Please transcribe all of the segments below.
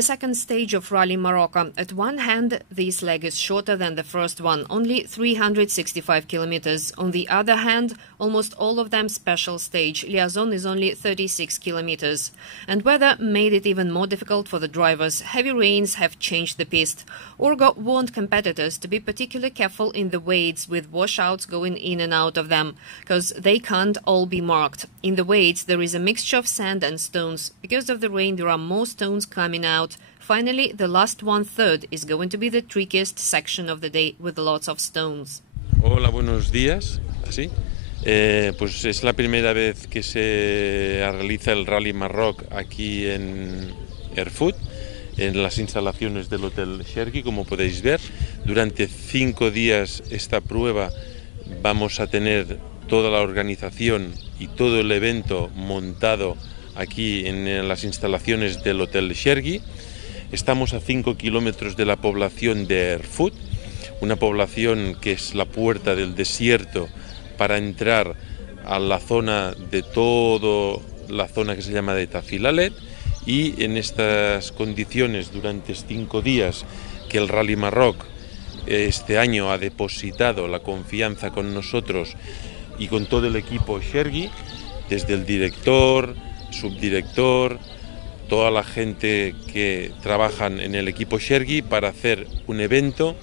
the second stage of Rally Morocco. At one hand, this leg is shorter than the first one, only 365 kilometers. On the other hand, almost all of them special stage. Liaison is only 36 kilometers. And weather made it even more difficult for the drivers. Heavy rains have changed the piste. Urgo warned competitors to be particularly careful in the weights, with washouts going in and out of them, because they can't all be marked. In the weights, there is a mixture of sand and stones. Because of the rain, there are more stones coming out. Finally, the last one-third is going to be the trickiest section of the day, with lots of stones. Hola, buenos días. ¿Así? Pues es la primera vez que se realiza el Rally Maroc aquí en Erfout, en las instalaciones del Hotel Chergui, como podéis ver. Durante 5 días esta prueba vamos a tener toda la organización y todo el evento montado aquí en las instalaciones del Hotel Chergui. Estamos a 5 kilómetros de la población de Erfout, una población que es la puerta del desierto para entrar a la zona de todo la zona que se llama de Tafilalet, y en estas condiciones durante 5 días que el Rally Maroc este año ha depositado la confianza con nosotros y con todo el equipo Chergui, desde el director, subdirector, toda la gente que trabajan en el equipo Chergui, para hacer un evento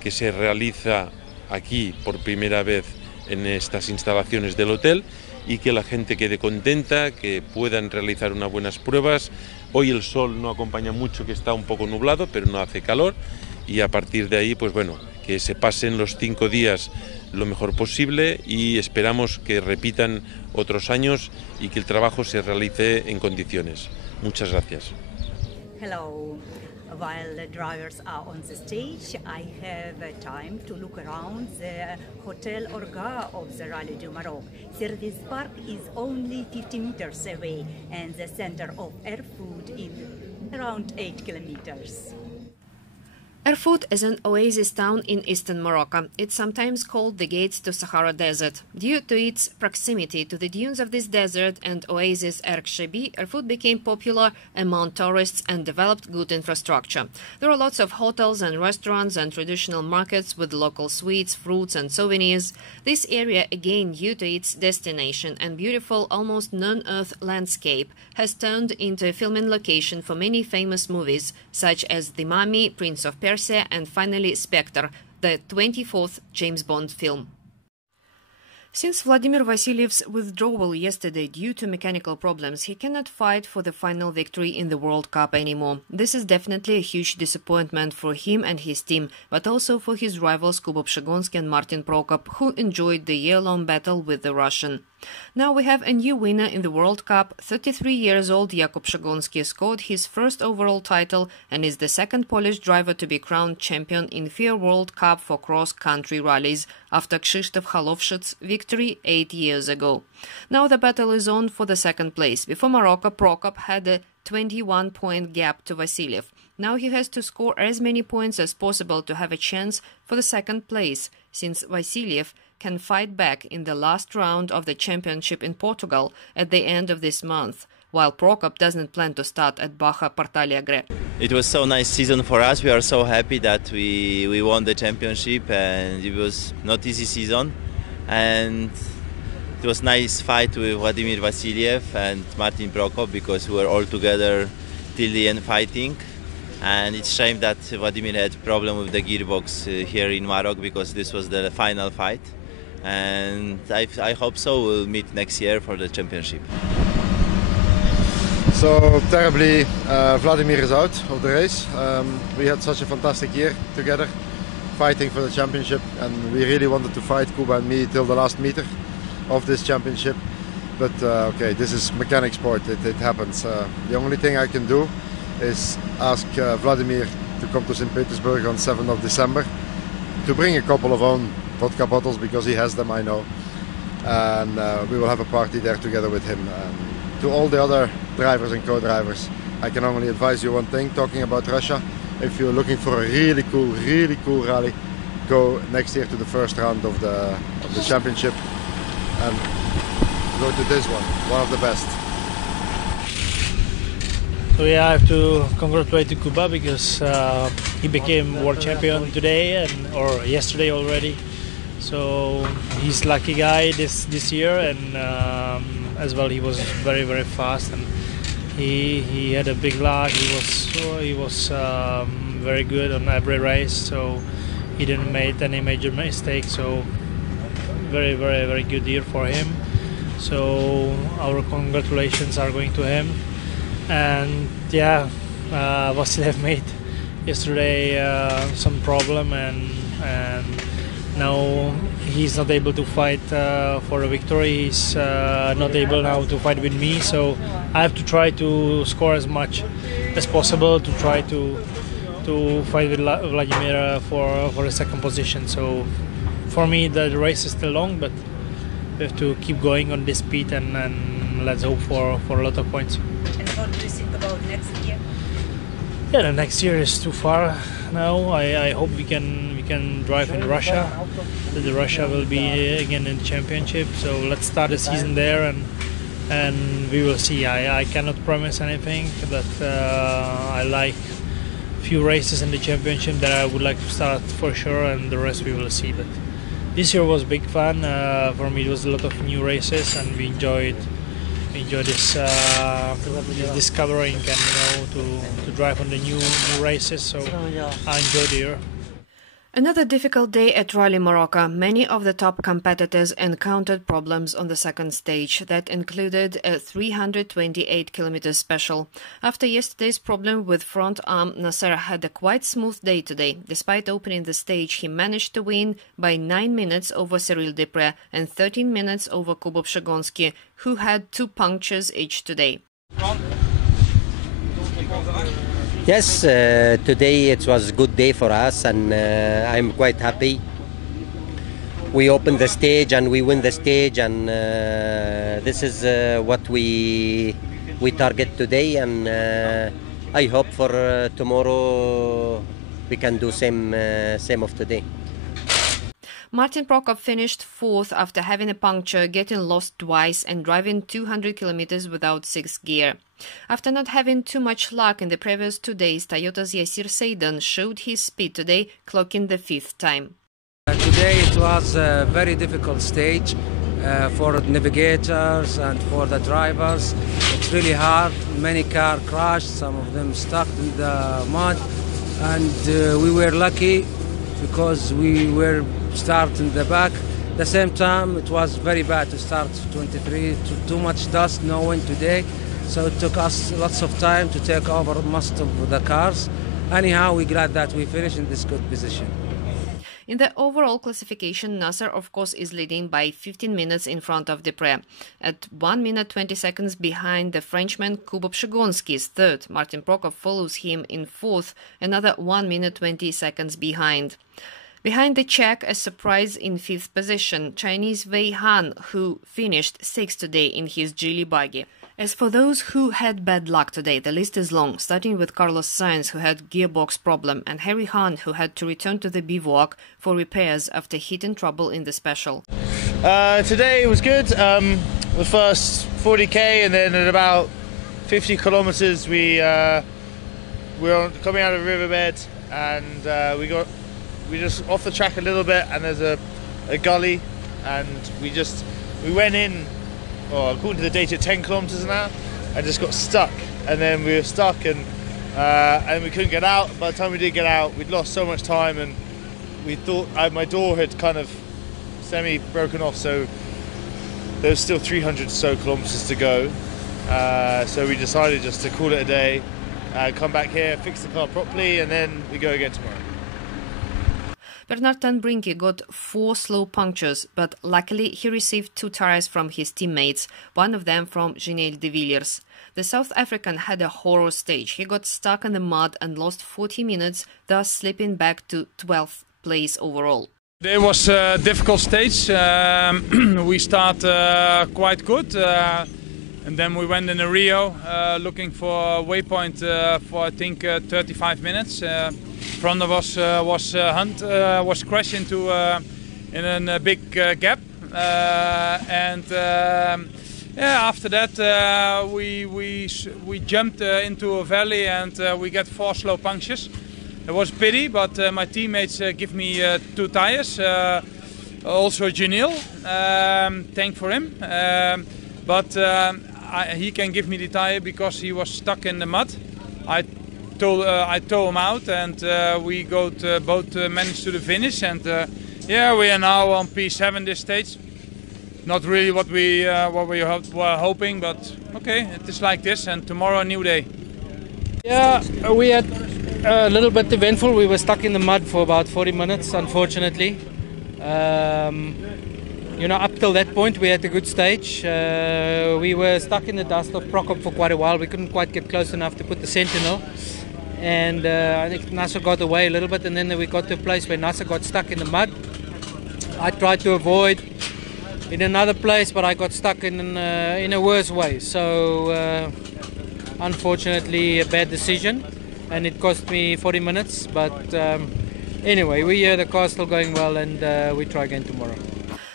que se realiza aquí por primera vez en estas instalaciones del hotel, y que la gente quede contenta, que puedan realizar unas buenas pruebas. Hoy el sol no acompaña mucho, que está un poco nublado, pero no hace calor, y a partir de ahí, pues bueno, que se pasen los 5 días lo mejor posible, y esperamos que repitan otros años y que el trabajo se realice en condiciones. Muchas gracias. Hello. While the drivers are on the stage, I have time to look around the Hotel Orga of the Rally du Maroc. Service Park is only 50 meters away, and the center of Erfout is around 8 kilometers. Erfout is an oasis town in eastern Morocco. It's sometimes called the gates to Sahara Desert. Due to its proximity to the dunes of this desert and oasis Erkshaibi, Erfout became popular among tourists and developed good infrastructure. There are lots of hotels and restaurants and traditional markets with local sweets, fruits and souvenirs. This area, again due to its destination and beautiful, almost non-Earth landscape, has turned into a filming location for many famous movies, such as The Mummy, Prince of Persia, and finally Spectre, the 24th James Bond film. Since Vladimir Vassiliev's withdrawal yesterday due to mechanical problems, he cannot fight for the final victory in the World Cup anymore. This is definitely a huge disappointment for him and his team, but also for his rivals Kuba Przigonski and Martin Prokop, who enjoyed the year-long battle with the Russian. Now we have a new winner in the World Cup. 33 years old Jakub Przigonski scored his first overall title and is the second Polish driver to be crowned champion in FIA World Cup for cross-country rallies, after Krzysztof Halowszczyk's victory 8 years ago. Now the battle is on for the second place. Before Morocco, Prokop had a 21-point gap to Vassiliev. Now he has to score as many points as possible to have a chance for the second place, since Vassiliev can fight back in the last round of the championship in Portugal at the end of this month, while Prokop doesn't plan to start at Baja Portalegre. It was so nice season for us. We are so happy that we won the championship, and it was not easy season. And it was nice fight with Vladimir Vassiliev and Martin Prokop, because we were all together till the end fighting. And it's a shame that Vladimir had a problem with the gearbox here in Maroc, because this was the final fight. And I hope so we'll meet next year for the championship. So terribly, Vladimir is out of the race. We had such a fantastic year together, fighting for the championship, and we really wanted to fight, Kuba and me, till the last meter of this championship. But okay, this is mechanic sport, it happens. The only thing I can do is ask Vladimir to come to St. Petersburg on 7th of December to bring a couple of own vodka bottles, because he has them, I know. And we will have a party there together with him. To all the other drivers and co-drivers, I can only advise you one thing, talking about Russia. If you're looking for a really cool rally, go next year to the first round of the championship and go to this one of the best. So yeah, I have to congratulate Kuba because he became world champion today or yesterday already. So he's lucky guy this year, and as well he was very fast, and he had a big luck. He was very good on every race, so he didn't make any major mistakes. So very good year for him. So our congratulations are going to him. And yeah, Vasiliev made yesterday some problem, and now he's not able to fight for a victory. He's not able now to fight with me, so I have to try to score as much as possible to try to fight with Vladimir for the second position. So for me the race is still long, but we have to keep going on this speed, and let's hope for a lot of points. And what do you think about next year? Yeah, the next year is too far now. I hope we can drive in Russia. The Russia will be again in the championship. So let's start the season there, and we will see. I cannot promise anything, but I like few races in the championship that I would like to start for sure, and the rest we will see. But this year was big fun for me. It was a lot of new races, and we enjoyed this discovering and to drive on the new races. So I enjoyed the year. Another difficult day at Rallye Morocco. Many of the top competitors encountered problems on the second stage. That included a 328-kilometer special. After yesterday's problem with front arm, Nasser had a quite smooth day today. Despite opening the stage, he managed to win by 9 minutes over Cyril Desprez and 13 minutes over Kuba Przigonski, who had 2 punctures each today. Yes, today it was a good day for us, and I'm quite happy. We opened the stage and we win the stage, and this is what we target today, and I hope for tomorrow we can do same of today. Martin Prokop finished 4th after having a puncture, getting lost twice and driving 200 kilometers without 6th gear. After not having too much luck in the previous 2 days, Toyota's Yassir Seadan showed his speed today, clocking the 5th time. Today it was a very difficult stage for navigators and for the drivers. It's really hard. Many cars crashed, some of them stuck in the mud, and we were lucky because we were starting the back. At the same time, it was very bad to start 23, too much dust, no wind today. So it took us lots of time to take over most of the cars. Anyhow, we're glad that we finished in this good position. In the overall classification, Nasser, of course, is leading by 15 minutes in front of Desprez. At 1 minute 20 seconds behind the Frenchman Kuba Przigonski is 3rd. Martin Prokop follows him in 4th, another 1 minute 20 seconds behind. Behind the Czech, a surprise in 5th position, Chinese Wei Han, who finished 6th today in his Geely buggy. As for those who had bad luck today, the list is long, starting with Carlos Sainz, who had gearbox problem, and Harry Hahn, who had to return to the bivouac for repairs after hitting trouble in the special. Today it was good. The first 40k, and then at about 50 kilometers we were coming out of the riverbed, and we just off the track a little bit, and there's a gully, and we went in, according to the data, 10 kilometers an hour, and just got stuck. And then we were stuck, and we couldn't get out. By the time we did get out, we'd lost so much time, and we thought my door had kind of semi-broken off, so there was still 300 so kilometers to go. So we decided just to call it a day, come back here, fix the car properly, and then we go again tomorrow. Berhard and Brinke got 4 slow punctures, but luckily he received 2 tires from his teammates, one of them from Giniel de Villers. The South African had a horror stage. He got stuck in the mud and lost 40 minutes, thus slipping back to 12th place overall. It was a difficult stage. We start quite good, and then we went in a Rio looking for a waypoint for I think 35 minutes. In front of us was Hunt, was crashed into in a big gap, and Yeah, after that we jumped into a valley and we got 4 slow punctures. It was a pity, but my teammates give me 2 tires. Also Giniel, thank for him. But he can give me the tire because he was stuck in the mud. I tow him out and we both managed to the finish. And yeah, we are now on P7 this stage. Not really what we were hoping, but okay, it is like this. And tomorrow a new day. Yeah, we had a little bit eventful. We were stuck in the mud for about 40 minutes, unfortunately. You know, up till that point we had a good stage. We were stuck in the dust of Prokop for quite a while. We couldn't quite get close enough to put the sentinel. And I think Nasser got away a little bit, and then we got to a place where Nasser got stuck in the mud. I tried to avoid in another place, but I got stuck in a worse way. So unfortunately, a bad decision, and it cost me 40 minutes. But anyway, the car's still going well, and we try again tomorrow.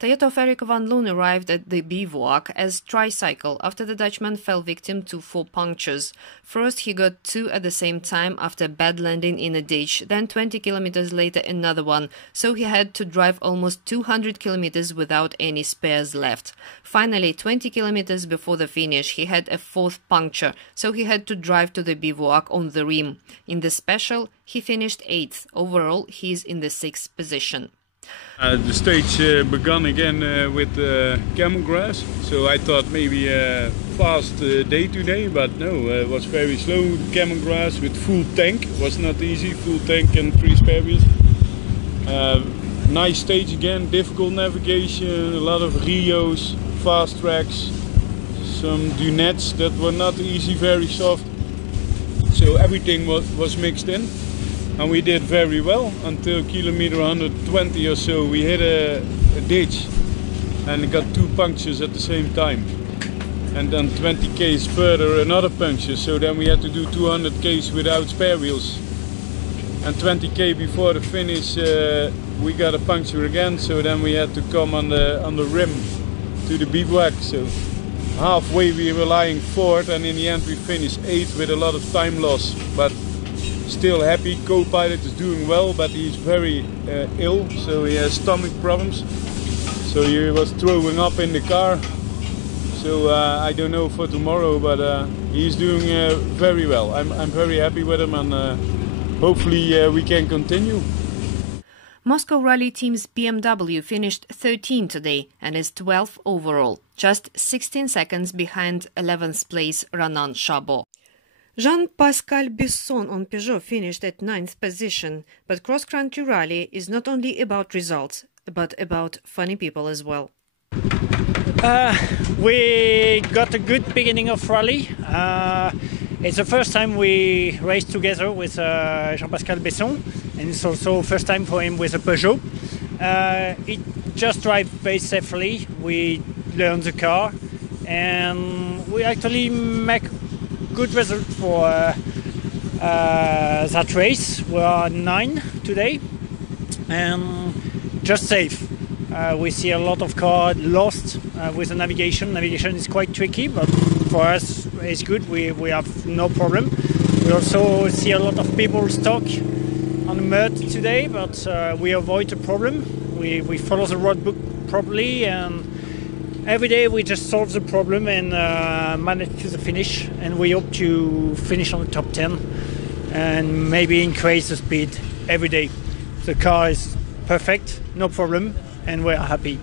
Toyota of Erik van Loon arrived at the bivouac as tricycle after the Dutchman fell victim to 4 punctures. First, he got 2 at the same time after bad landing in a ditch, then 20 kilometers later another one, so he had to drive almost 200 kilometers without any spares left. Finally, 20 kilometers before the finish, he had a 4th puncture, so he had to drive to the bivouac on the rim. In the special, he finished 8th. Overall, he is in the 6th position. The stage began again with camel grass, so I thought maybe a fast day today, but no, it was very slow camel grass with full tank. It was not easy, full tank and 3 spare wheels. Nice stage again, difficult navigation, a lot of Rios, fast tracks, some dunettes that were not easy, very soft. So everything was mixed in. And we did very well until kilometer 120 or so. We hit a ditch and got 2 punctures at the same time. And then 20 k's further another puncture. So then we had to do 200 k's without spare wheels. And 20 k before the finish we got a puncture again. So then we had to come on the rim to the bivouac. So halfway we were lying 4th, and in the end we finished 8th with a lot of time loss. But still happy. Co-pilot is doing well, but he's very ill, so he has stomach problems. So he was throwing up in the car. So I don't know for tomorrow, but he's doing very well. I'm very happy with him, and hopefully we can continue. Moscow Rally Team's BMW finished 13 today and is 12th overall, just 16 seconds behind 11th place Ronan Chabot. Jean-Pascal Bisson on Peugeot finished at 9th position, but cross-country rally is not only about results, but about funny people as well. We got a good beginning of rally. It's the first time we raced together with Jean-Pascal Bisson, and it's also first time for him with a Peugeot. He just drive very safely. We learned the car, and we actually make good result for that race. We are 9 today and just safe. We see a lot of cars lost with the navigation. Navigation is quite tricky, but for us it's good. We have no problem. We also see a lot of people stuck on the mud today, but we avoid the problem. We follow the road book properly, and every day we just solve the problem and manage to the finish, and we hope to finish on the top 10 and maybe increase the speed every day. The car is perfect, no problem, and we're happy.